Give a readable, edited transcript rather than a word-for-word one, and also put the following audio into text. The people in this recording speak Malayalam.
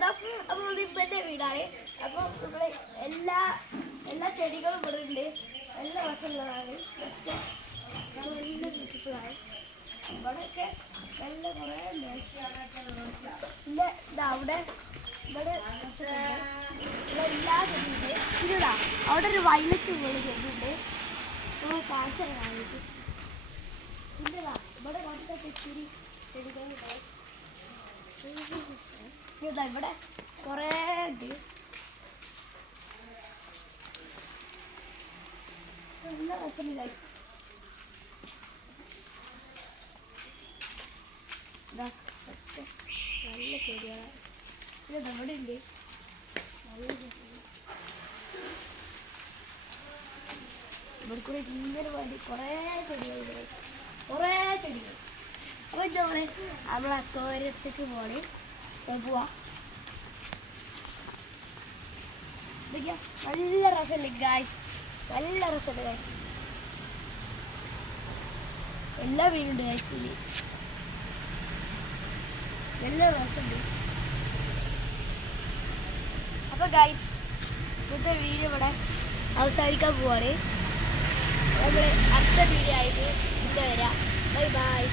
സ്വാഗതം. അപ്പോൾ ഇപ്പൻ്റെ വീടാണ്. അപ്പോൾ ഇവിടെ എല്ലാ ചെടികളും ഇവിടെ ഉണ്ട്. എല്ലാ രസമുള്ളതാണ്. ബ്യൂട്ടിഫുള്ളാണ്. ഇവിടെയൊക്കെ നല്ല കുറേ ഉണ്ട്. പിന്നെ ഇതാ അവിടെ ഇവിടെ എല്ലാ ചെടിയുണ്ട്. ഇതാ അവിടെ ഒരു വയലറ്റ് പോലെ ചെടിയുണ്ട്. നമ്മൾ കാഴ്ച കാണിക്കും. പിന്നെ ഇവിടെ കുറച്ച് ചെടി ചെടികളുണ്ട്. ഇതാ ഇവിടെ കുറേ ഉണ്ട്. നല്ല രസമില്ല. നല്ല ചെടികളാണ്. പിന്നെ ഇവിടെ ഉണ്ട് നല്ല ഇവിടെ കൂടെ ഇങ്ങനെ വേണ്ടി കുറേ ചെടികൾ കുറേ ചെടികൾ. അപ്പോൾ നമ്മൾ അക്വാരിയത്തേക്ക് പോണേ പോവാ. നല്ല രസമല്ലേ ഗായ്സ്, നല്ല രസമുണ്ട് ഗായ്സ്. എല്ലാ മീനുണ്ട് ഗായ്സ്. ഇതിൽ നല്ല രസമുണ്ട്. അപ്പോൾ ഗായ്സ് ഇന്നത്തെ വീഡിയോ ഇവിടെ അവസാനിക്കാൻ പോവാണ്. നമ്മൾ അടുത്ത വീഡിയോ ആയിട്ട് പിന്നെ വരാം. Bye bye.